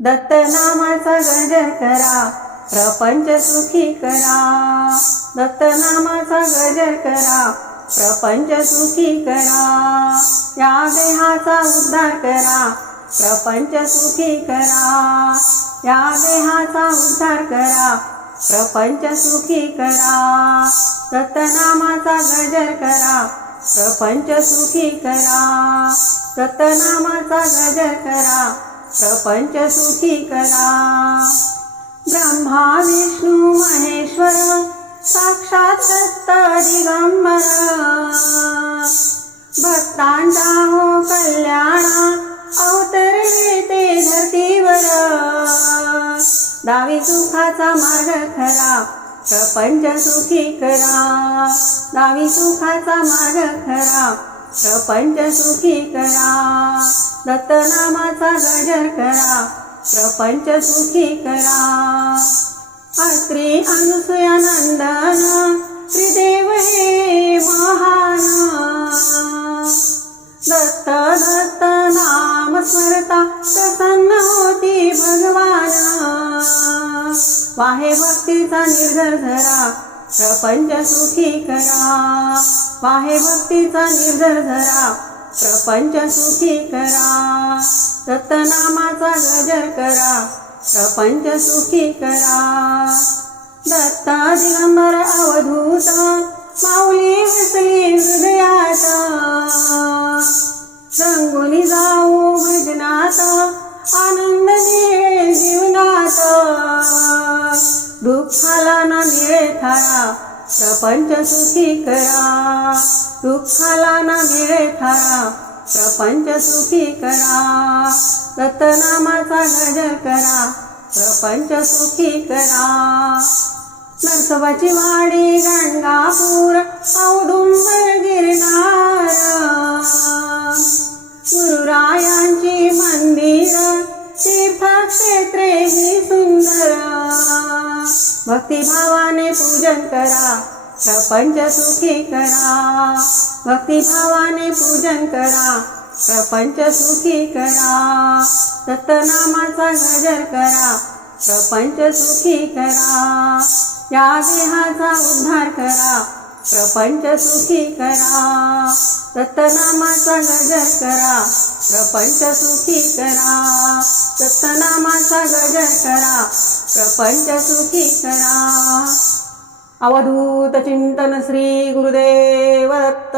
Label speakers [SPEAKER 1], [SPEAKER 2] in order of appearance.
[SPEAKER 1] दत्तनामाचा गजर करा प्रपंच सुखी करा. दत्तनामाचा गजर करा प्रपंच सुखी करा. या देहाचा उद्धार करा प्रपंच सुखी करा. या देहाचा उद्धार करा प्रपंच सुखी करा. दत्तनामाचा गजर करा प्रपंच सुखी करा. दत्तनामाचा गजर करा प्रपंच सुखी करा ब्रह्मा विष्णू महेश्वर साक्षात दत्त दिगंबर। भक्तांचा हो कल्याणा अवतरले ते धरतीवर। दावी सुखाचा मार्ग खरा प्रपंच सुखी करा दावी सुखाचा मार्ग खरा प्रपंच सुखी करा दत्तनामाचा गजर करा प्रपंच सुखी करा. अत्री अनुसूयानंद त्रिदेव हे महाना. दत्त दत्त नाम स्मरता प्रसन्न होती भगवाना. वाहे भक्तीचा निर्धर धरा प्रपंच सुखी करा. वाहे भक्तीचा निर्धर धरा प्रपंच सुखी करा दत्तनामाचा गजर करा प्रपंच सुखी करा. दत्ता दिगंबर अवधूत माऊली वसली हृदयात रंगुनी जाऊ भजनात आनंद जीवनात. दुःखाला ना निळे थारा प्रपंच सुखी करा. दुःखाला न मिळे थारा. प्रपंच सुखी करा. रतनामाचा गजर करा. प्रपंच सुखी करा. नरसोबाची वाडी गंगापूर औदुंबर गिरणार गुरुरायांची मंदिर तीर्थक्षेत्रे ही सुंदर. भक्तिभावाने पूजन करा प्रपंच सुखी करा. भक्तिभावाने पूजन करा प्रपंच सुखी करा. सतनामाचा गजर करा प्रपंच सुखी करा. या देहाचा उद्धार करा प्रपंच सुखी करा. सतनामाचा गजर करा प्रपंच सुखी करा. सतनामाचा गजर करा प्रपंच सुखी करा अवधूत चिंतन श्री गुरुदेव दत्त